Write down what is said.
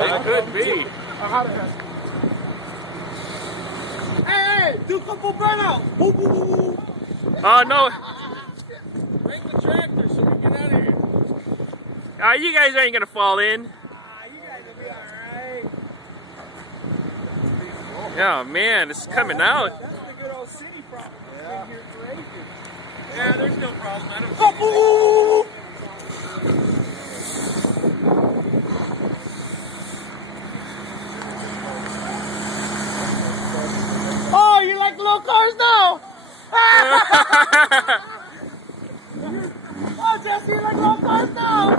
That could be. Hey, do a couple burnouts. Boo, boo, boo, boo. Oh, no. Bring the tractor so we can get out of here. You guys ain't going to fall in. You guys will be alright. Oh, man, it's coming out. That's the good old city problem. It's been here for ages. Yeah, there's no problem. I don't see Oh, you like little cars now? Oh, Jesse, you like little cars now?